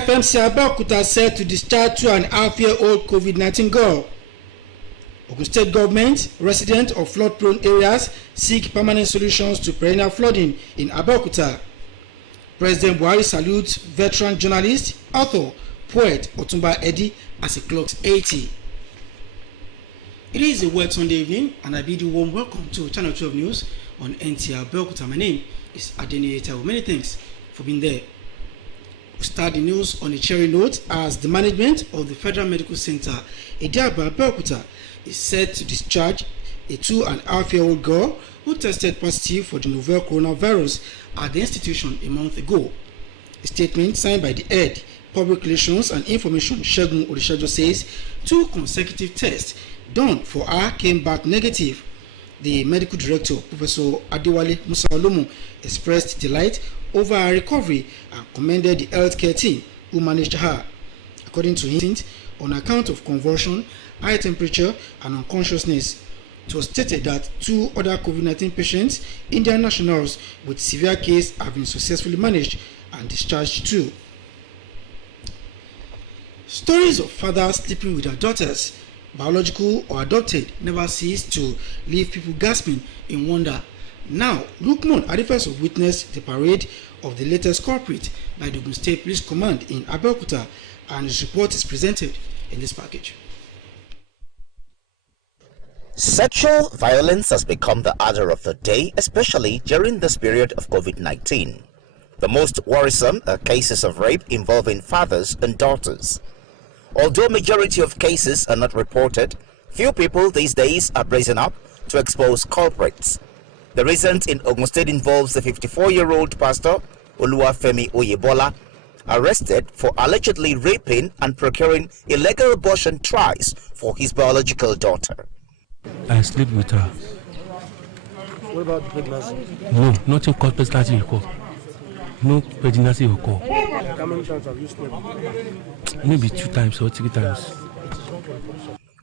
FMC Abeokuta said to discharge 2.5-year-old COVID-19 girl. Ogun State government, residents of flood-prone areas seek permanent solutions to perennial flooding in Abeokuta. President Buhari salutes veteran journalist, author, poet Otumba Eddie as he clocks 80. It is a wet Sunday evening, and I bid you warm welcome to Channel 12 News on Nta Abeokuta. My name is Adeni Etao. Many thanks for being there. We start the news on a cheery note as the management of the Federal Medical Center, Nta Abeokuta, is set to discharge a 2.5-year-old girl who tested positive for the novel coronavirus at the institution a month ago. A statement signed by the head, Public Relations and Information, Segun Orishajo, says 2 consecutive tests done for her came back negative. The medical director, Professor Adewale Musa Olomu, expressed delight over her recovery and commended the healthcare team who managed her. According to him, on account of convulsion, high temperature and unconsciousness, it was stated that 2 other COVID-19 patients, Indian nationals with severe case, have been successfully managed and discharged too. Stories of fathers sleeping with their daughters, biological or adopted, never cease to leave people gasping in wonder. Now, Lukman Adifeso witnessed the parade of the latest culprit by the Ogun State Police Command in Abeokuta, and his report is presented in this package. Sexual violence has become the order of the day, especially during this period of COVID-19. The most worrisome are cases of rape involving fathers and daughters. Although majority of cases are not reported, few people these days are brazen up to expose culprits. The recent in Ogun State involves the 54-year-old pastor Oluwafemi Oyebola, arrested for allegedly raping and procuring illegal abortion tries for his biological daughter. I sleep with her. What about the pregnancy? No, nothing called pregnancy recall. No pregnancy recall. How many times have you slept? Maybe 2 times or 3 times.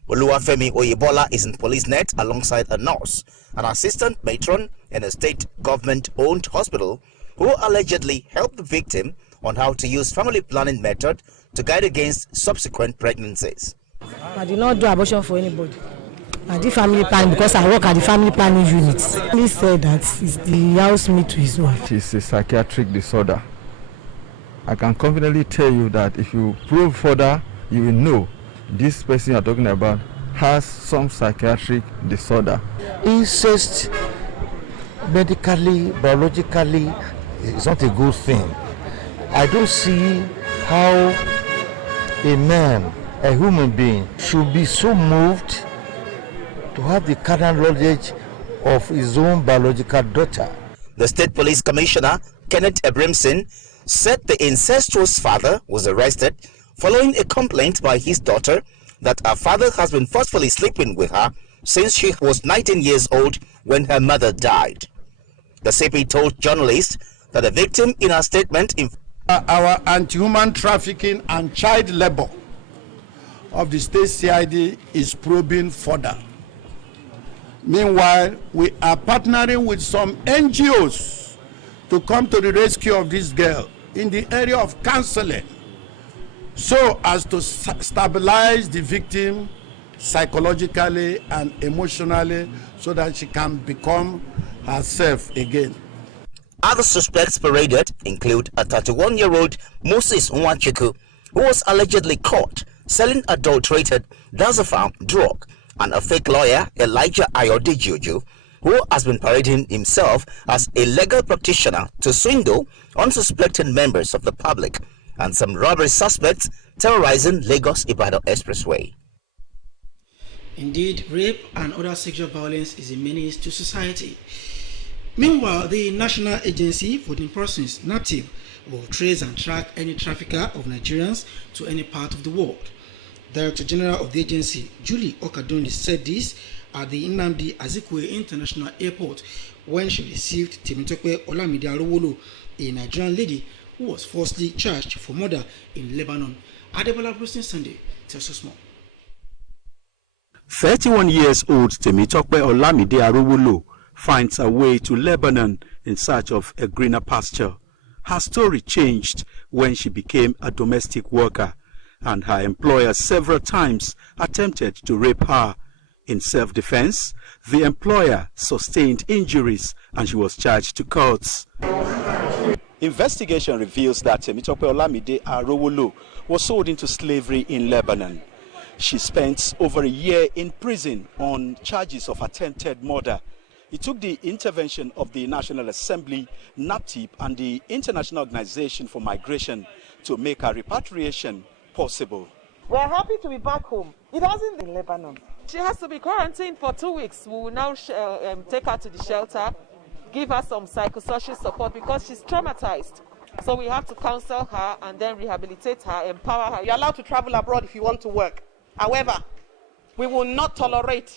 Oluwafemi Oyebola is in police net alongside a nurse, an assistant matron in a state government-owned hospital, who allegedly helped the victim on how to use family planning method to guide against subsequent pregnancies. I did not do abortion for anybody. I did family planning because I work at the family planning unit. He said that it's the housemate to his wife. It's a psychiatric disorder. I can confidently tell you that if you probe further, you will know this person you are talking about has some psychiatric disorder. Incest, medically, biologically, is not a good thing. I don't see how a man, a human being, should be so moved to have the carnal knowledge of his own biological daughter. The State Police Commissioner, Kenneth Abrimson, said the incestuous father was arrested following a complaint by his daughter that her father has been forcefully sleeping with her since she was 19 years old when her mother died. The CP told journalists that the victim, in her statement, our anti-human trafficking and child labor of the state CID is probing further. Meanwhile, we are partnering with some NGOs to come to the rescue of this girl in the area of counseling, so as to stabilize the victim psychologically and emotionally so that she can become herself again. Other suspects paraded include a 31-year-old Moses Nwachuku, who was allegedly caught selling adulterated Dazafam drug, and a fake lawyer, Elijah Ayodejuju, who has been parading himself as a legal practitioner to swindle unsuspecting members of the public, and some robbery suspects terrorizing Lagos-Ibadan Expressway. Indeed, rape and other sexual violence is a menace to society. Meanwhile, the National Agency for the Persons, NAPTIP, will trace and track any trafficker of Nigerians to any part of the world. Director General of the agency, Julie Okadoni, said this at the Nnamdi Azikiwe International Airport when she received Temitope Olamide Arowolo, a Nigerian lady who was falsely charged for murder in Lebanon. Adebola Bruce Sunday tells us more. 31 years old Temitope Olamide Arowolo finds her way to Lebanon in search of a greener pasture. her story changed when she became a domestic worker, and her employer several times attempted to rape her. In self-defense, the employer sustained injuries and she was charged to courts. Investigation reveals that Temitope Olamide Arowolo was sold into slavery in Lebanon. She spent over a year in prison on charges of attempted murder. It took the intervention of the National Assembly, NAPTIP, and the International Organization for Migration to make her repatriation possible. We're happy to be back home. It hasn't been in Lebanon. She has to be quarantined for 2 weeks. We will now take her to the shelter, give her some psychosocial support because she's traumatized. So we have to counsel her and then rehabilitate her, empower her. You're allowed to travel abroad if you want to work. However, we will not tolerate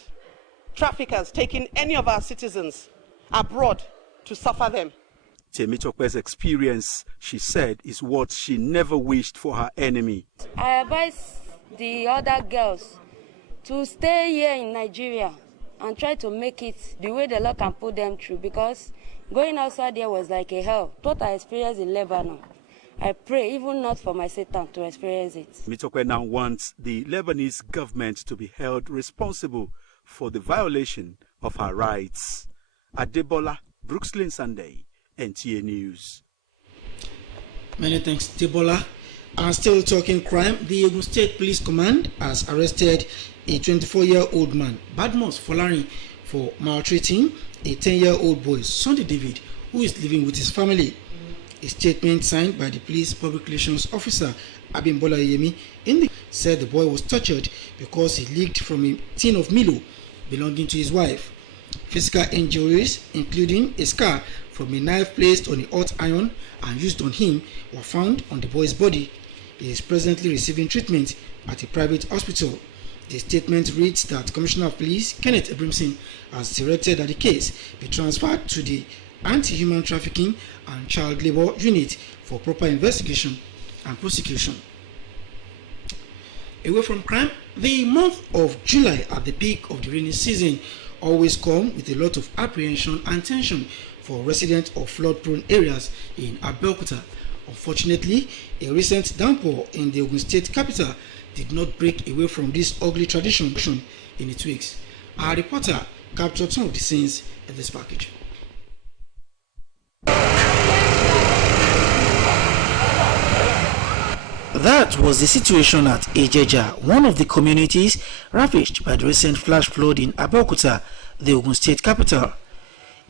traffickers taking any of our citizens abroad to suffer them. Temitope's experience, she said, is what she never wished for her enemy. I advise the other girls to stay here in Nigeria and try to make it the way the Lord can put them through, because going outside there was like a hell. What I experienced in Lebanon, I pray even not for my Satan to experience it. Temitope now wants the Lebanese government to be held responsible for the violation of her rights. Adebola, Brooklyn Sunday, NTA News. Many thanks, Debola. And still talking crime, the Ogun State Police Command has arrested a 24-year-old man, Badmus Folari, for maltreating a 10-year-old boy, Sunday David, who is living with his family. A statement signed by the police public relations officer, Abimbola Yemi, said the boy was tortured because he leaked from a tin of Milo belonging to his wife. Physical injuries, including a scar from a knife placed on a hot iron and used on him, were found on the boy's body. He is presently receiving treatment at a private hospital. The statement reads that Commissioner of Police Kenneth Abrimson has directed that the case be transferred to the Anti-Human Trafficking and Child Labor Unit for proper investigation and prosecution. Away from crime, the month of July, at the peak of the rainy season, always come with a lot of apprehension and tension for residents of flood-prone areas in Abeokuta. Unfortunately, a recent downpour in the Ogun State capital did not break away from this ugly tradition in its weeks. Our reporter captured some of the scenes in this package. That was the situation at Ejeja, one of the communities ravaged by the recent flash flood in Abeokuta, the Ogun State capital.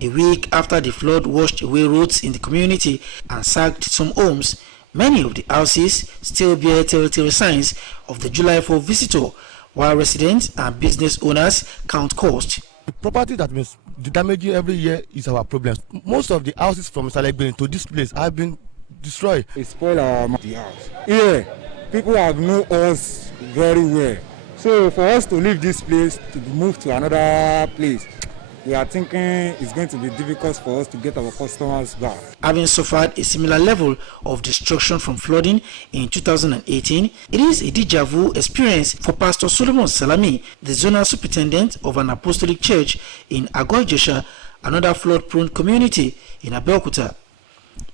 A week after the flood washed away roads in the community and sacked some homes, many of the houses still bear telltale signs of the July 4 visitor, while residents and business owners count cost. The property that means the damaging every year is our problem. Most of the houses from Salegbin to this place have been destroyed. It spoiled our the house. Here, people have known us very well. So for us to leave this place to move to another place, we are thinking it's going to be difficult for us to get our customers back. Having suffered a similar level of destruction from flooding in 2018, it is a déjà vu experience for Pastor Solomon Salami, the zonal superintendent of an apostolic church in Agoijesha, another flood-prone community in Abeokuta.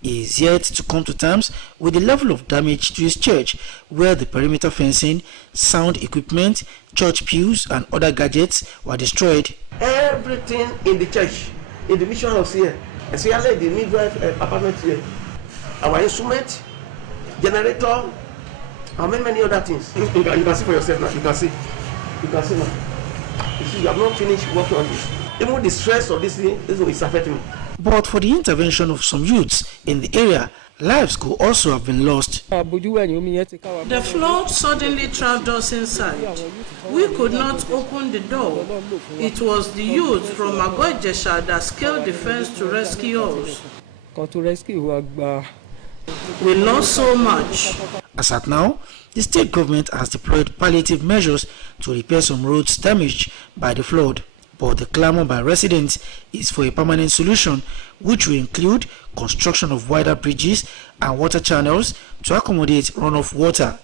He is yet to come to terms with the level of damage to his church, where the perimeter fencing, sound equipment, church pews and other gadgets were destroyed. Everything in the church, in the mission house here, especially the midwife apartment here, our instrument, generator, and many other things. You can see for yourself now. You can see now. You see, you have not finished working on this. Even the stress of this thing, this is affecting me. But for the intervention of some youths in the area, lives could also have been lost. The flood suddenly trapped us inside. We could not open the door. It was the youth from Agoijesha that scaled the fence to rescue us. We lost so much. As at now, the state government has deployed palliative measures to repair some roads damaged by the flood. But the clamor by residents is for a permanent solution, which will include construction of wider bridges and water channels to accommodate runoff water.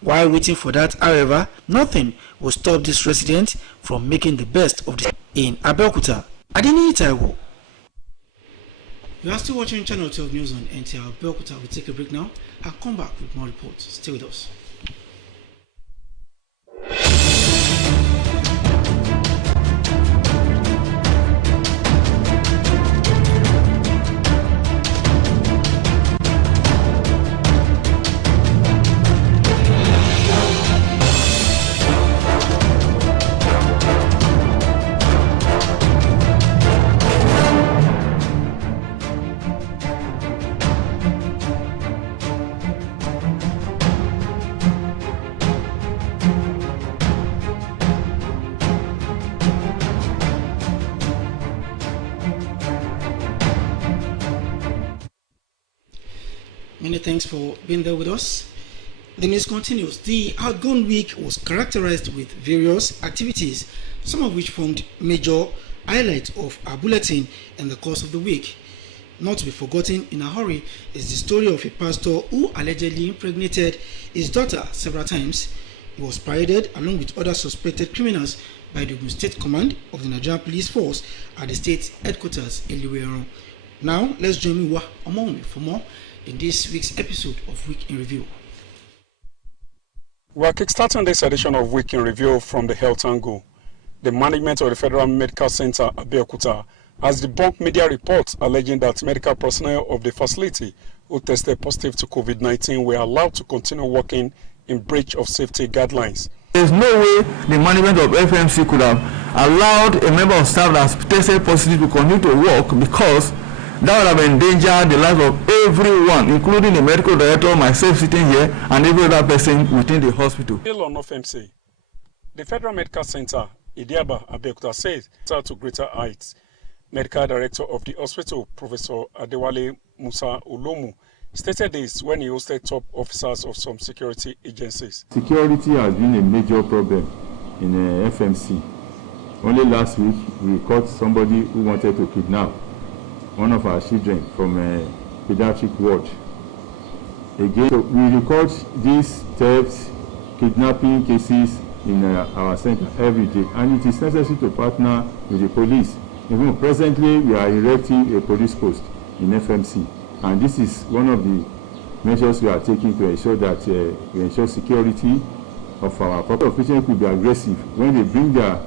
While waiting for that, however, nothing will stop these residents from making the best of this in Abeokuta. Adini Taiwo, You are still watching Channel 12 News on Nta Abeokuta. We take a break now. I'll come back with more reports. Stay with us. Many thanks for being there with us. The news continues. The outgone week was characterized with various activities, some of which formed major highlights of our bulletin in the course of the week. Not to be forgotten in a hurry is the story of a pastor who allegedly impregnated his daughter several times. He was paraded along with other suspected criminals by the Ogun State Command of the Nigerian Police Force at the state headquarters, Eliwero. Now, let's join me Omomi for more in this week's episode of Week in Review. We are kickstarting this edition of Week in Review from the health angle. The management of the Federal Medical Center Abeokuta has debunked media reports alleging that medical personnel of the facility who tested positive to COVID-19 were allowed to continue working in breach of safety guidelines. There's no way the management of FMC could have allowed a member of staff that tested positive to continue to work, because that would have endangered the life of everyone, including the medical director, myself sitting here, and every other person within the hospital. Still on FMC, the Federal Medical Center, Nta Abeokuta, says to greater heights. Medical director of the hospital, Professor Adewale Musa Olomu, stated this when he hosted top officers of some security agencies. Security has been a major problem in FMC. Only last week, we caught somebody who wanted to kidnap one of our children from a pediatric ward. Again, so we record these thefts, kidnapping cases in our center every day, and it is necessary to partner with the police. Even presently, we are erecting a police post in FMC, and this is one of the measures we are taking to ensure that we ensure security of our proper. Patients could be aggressive when they bring their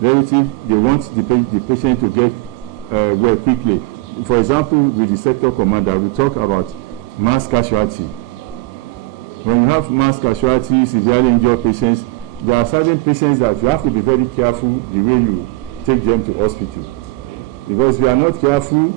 relative. They want the patient to get well quickly. For example, with the sector commander, we talk about mass casualty. When you have mass casualties, severely injured patients, there are certain patients that you have to be very careful the way you take them to hospital. Because if you are not careful,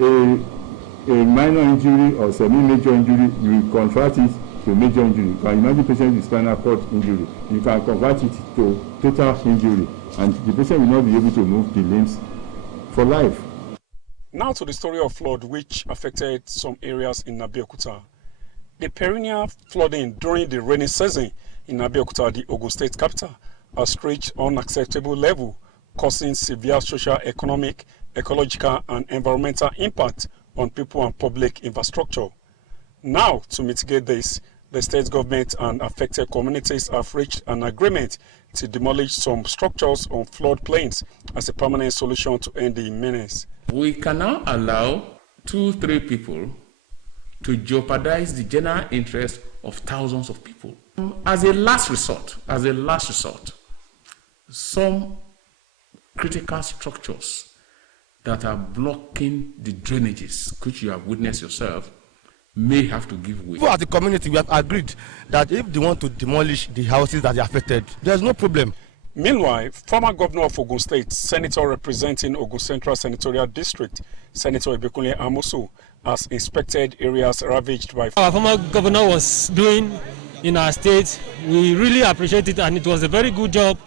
a minor injury or semi-major injury, you will convert it to major injury. You can imagine patient with spinal cord injury. You can convert it to total injury, and the patient will not be able to move the limbs for life. Now to the story of flood which affected some areas in Abeokuta. The perennial flooding during the rainy season in Abeokuta, the Ogun State capital, has reached unacceptable level, causing severe social, economic, ecological and environmental impact on people and public infrastructure. Now, to mitigate this, the state government and affected communities have reached an agreement to demolish some structures on floodplains as a permanent solution to end the menace. We cannot allow 2-3 people to jeopardize the general interest of thousands of people. As a last resort, some critical structures that are blocking the drainages, which you have witnessed yourself, may have to give way. For as a community, we have agreed that if they want to demolish the houses that are affected, there's no problem. Meanwhile, former governor of Ogun State, senator representing Ogun Central Senatorial District, Senator Ibekunle Amosu, has inspected areas ravaged by... Our former governor was doing in our state, we really appreciate it, and it was a very good job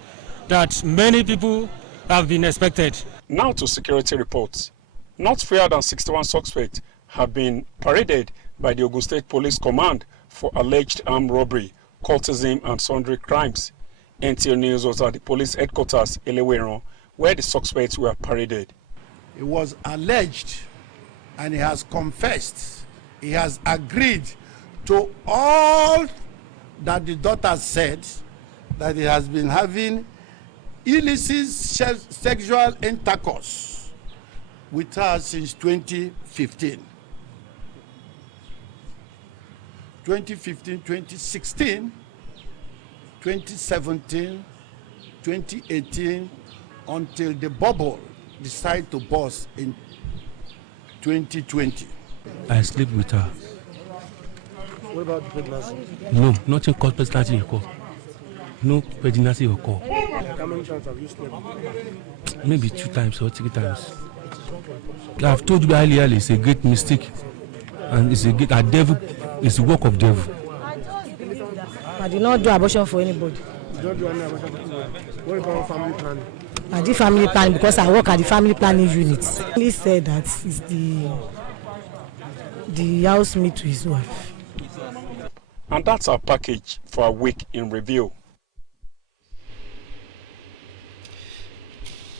that many people have been expected. Now to security reports. Not fewer than 61 suspects have been paraded by the Ogun State Police Command for alleged armed robbery, cultism and sundry crimes. NTA News was at the police headquarters, Eliwero, where the suspects were paraded. It was alleged and he has confessed, he has agreed to all that the daughter said, that he has been having illicit sexual intercourse with her since 2015. 2015, 2016, 2017, 2018, until the bubble decided to burst in 2020. I sleep with her. What about the pregnancy? No, nothing called pregnancy occur. No pregnancy occur. How many times have you slept? Maybe 2 times or 3 times. I've told you earlier, it's a great mistake, and it's a devil. It's the work of devil. I did not do abortion for anybody. You don't do any abortion for anybody. What about family planning? I did family planning because I work at the family planning unit. He said that it's the housemate to his wife. And that's our package for a week in review.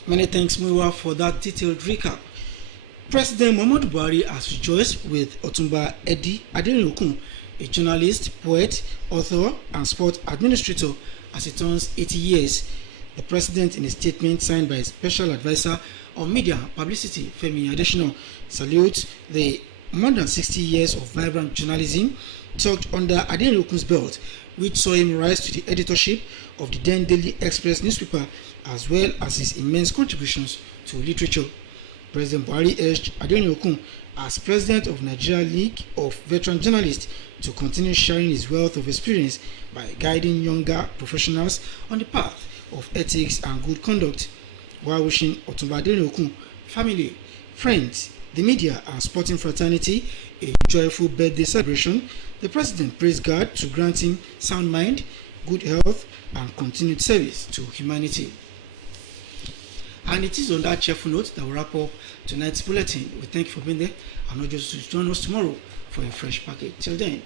Many thanks, Muiwa, for that detailed recap. President Muhammadu Buhari has rejoiced with Otumba Nta Abeokuta, a journalist, poet, author, and sport administrator, as he turns 80 years. The president, in a statement signed by his special advisor on media publicity, Femi Adesina, salutes the more than 60 years of vibrant journalism tucked under Adeokun's belt, which saw him rise to the editorship of the then Daily Express newspaper, as well as his immense contributions to literature. President Buhari urged Adeokun, as president of Nigeria League of Veteran Journalists, to continue sharing his wealth of experience by guiding younger professionals on the path of ethics and good conduct. While wishing Otumba Adeokun, family, friends, the media and sporting fraternity a joyful birthday celebration, the president praised God to grant him sound mind, good health, and continued service to humanity. And it is on that cheerful note that we wrap up tonight's bulletin. We thank you for being there, and not just to join us tomorrow for a fresh package. Till then.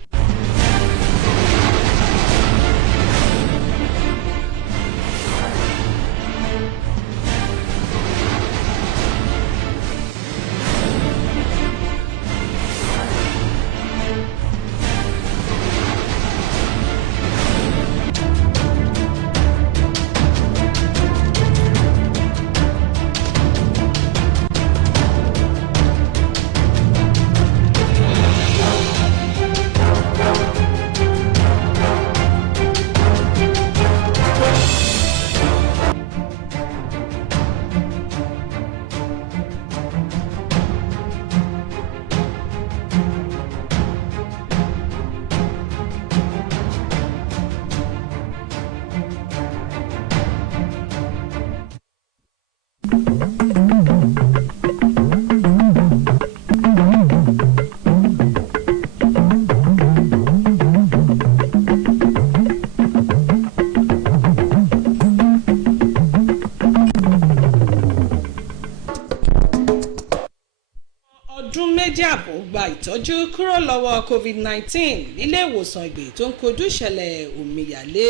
gba ìtọ́jú kúrò lọ́wọ́ COVID-19 nílé ìwòsàn ìgbè tó ń kojú ìṣẹ̀lẹ̀ omíyalé.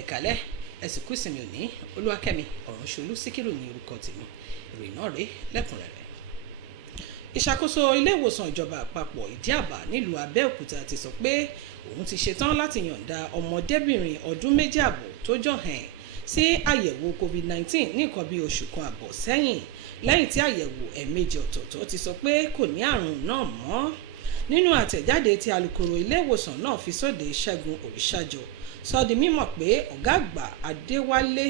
ẹ̀kálẹ̀ ẹ̀sìnkú ìsinmi òní Olúwakẹ́mi Ọ̀rúnṣolú Síkírù ní orúkọ tèmi, ìròyìn náà rèé lẹ́kùnrẹ́rẹ́. ìṣàkóso ilé ìwòsàn ìjọba àpapọ̀ Ìdí-Àbá nílùú Abẹ́òkúta ti sọ pé òun ti ṣetán láti yọ̀ǹda ọmọdébìnrin ọdún 2 àbọ̀ tó jọ̀hàn sí àyẹ̀wò COVID-19 ní nǹkan bí oṣù kan àbọ̀ sẹ́yìn, lẹ́yìn tí àyẹ̀wò ẹ̀ẹ̀mejì ọ̀tọ̀ọ̀tọ̀ ti sọ pé kò ní àrùn náà mọ́. Nínú àtẹ̀jáde tí alukoro ilé ìwòsàn náà fi sóde Ṣẹ́gun Òrìṣàjọ sọ di mímọ̀ pé ọ̀gá àgbà Adéwálé